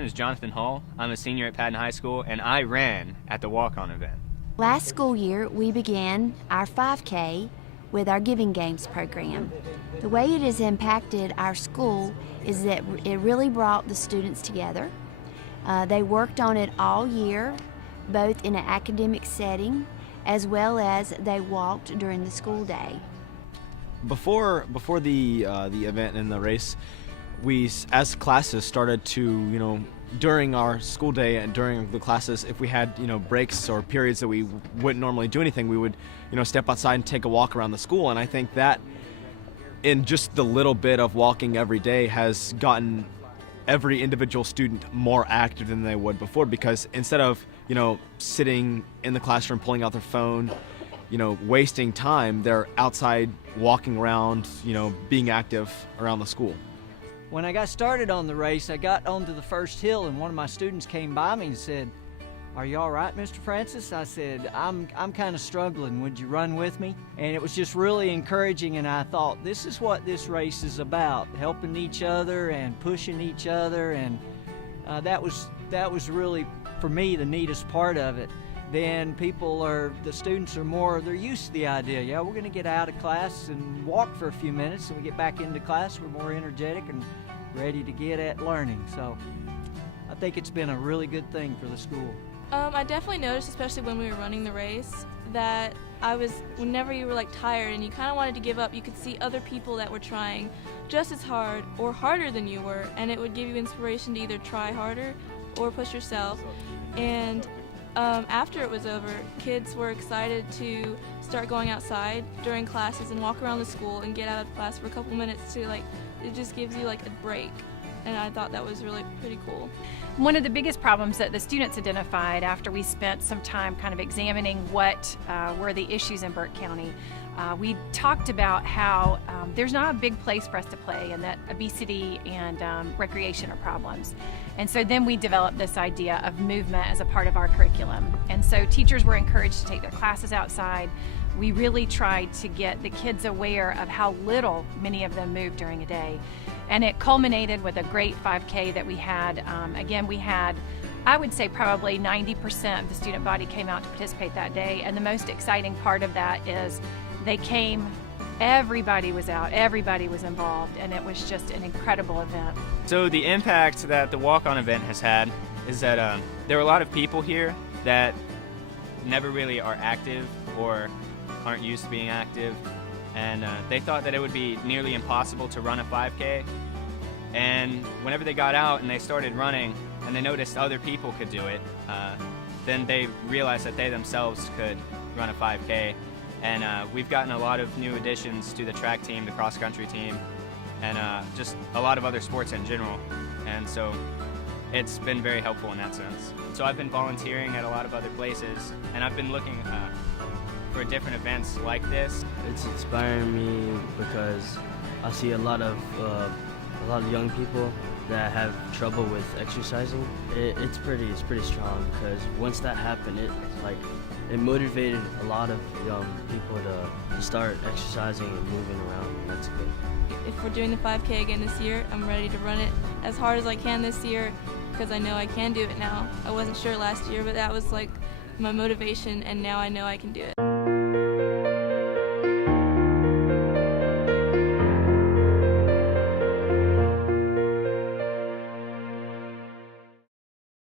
name is Jonathan Hall. I'm a senior at Patton High School, and I ran at the walk-on event. Last school year, we began our 5K with our Giving Games program. The way it has impacted our school is that it really brought the students together. They worked on it all year, both in an academic setting as well as they walked during the school day. Before the event and the race, we as classes started to, during our school day and during the classes, if we had, breaks or periods that we wouldn't normally do anything, we would, step outside and take a walk around the school. And I think that in just the little bit of walking every day has gotten every individual student more active than they would before, because instead of, sitting in the classroom, pulling out their phone, wasting time, they're outside walking around, being active around the school. When I got started on the race, I got onto the first hill and one of my students came by me and said, "Are you all right, Mr. Francis?" I said, I'm kind of struggling. Would you run with me?" And it was just really encouraging, and I thought, this is what this race is about, helping each other and pushing each other, and that was really, for me, the neatest part of it. Then the students are they're used to the idea, yeah, we're gonna get out of class and walk for a few minutes, and we get back into class, we're more energetic and ready to get at learning. So I think it's been a really good thing for the school. I definitely noticed, especially when we were running the race, that whenever you were tired and you kind of wanted to give up, you could see other people that were trying just as hard or harder than you were, and it would give you inspiration to either try harder or push yourself. And after it was over, kids were excited to start going outside during classes and walk around the school and get out of class for a couple minutes to it just gives you a break. And I thought that was really pretty cool. One of the biggest problems that the students identified after we spent some time kind of examining what were the issues in Burke County, we talked about how there's not a big place for us to play, and that obesity and recreation are problems. And so then we developed this idea of movement as a part of our curriculum. And so teachers were encouraged to take their classes outside. We really tried to get the kids aware of how little many of them move during a day. And it culminated with a great 5K that we had. Again, we had, I would say, probably 90% of the student body came out to participate that day. And the most exciting part of that is they came, everybody was out, everybody was involved, and it was just an incredible event. So the impact that the walk-on event has had is that there are a lot of people here that never really are active or aren't used to being active, and they thought that it would be nearly impossible to run a 5K. And whenever they got out and they started running and they noticed other people could do it, then they realized that they themselves could run a 5K. And we've gotten a lot of new additions to the track team, the cross-country team, and just a lot of other sports in general. And so it's been very helpful in that sense. So I've been volunteering at a lot of other places, and I've been looking for different events like this. It's inspiring me because I see a lot of young people that have trouble with exercising. It's pretty strong, because once that happened, it motivated a lot of young people to start exercising and moving around. That's good. If we're doing the 5K again this year, I'm ready to run it as hard as I can this year, because I know I can do it now. I wasn't sure last year, but that was my motivation, and now I know I can do it.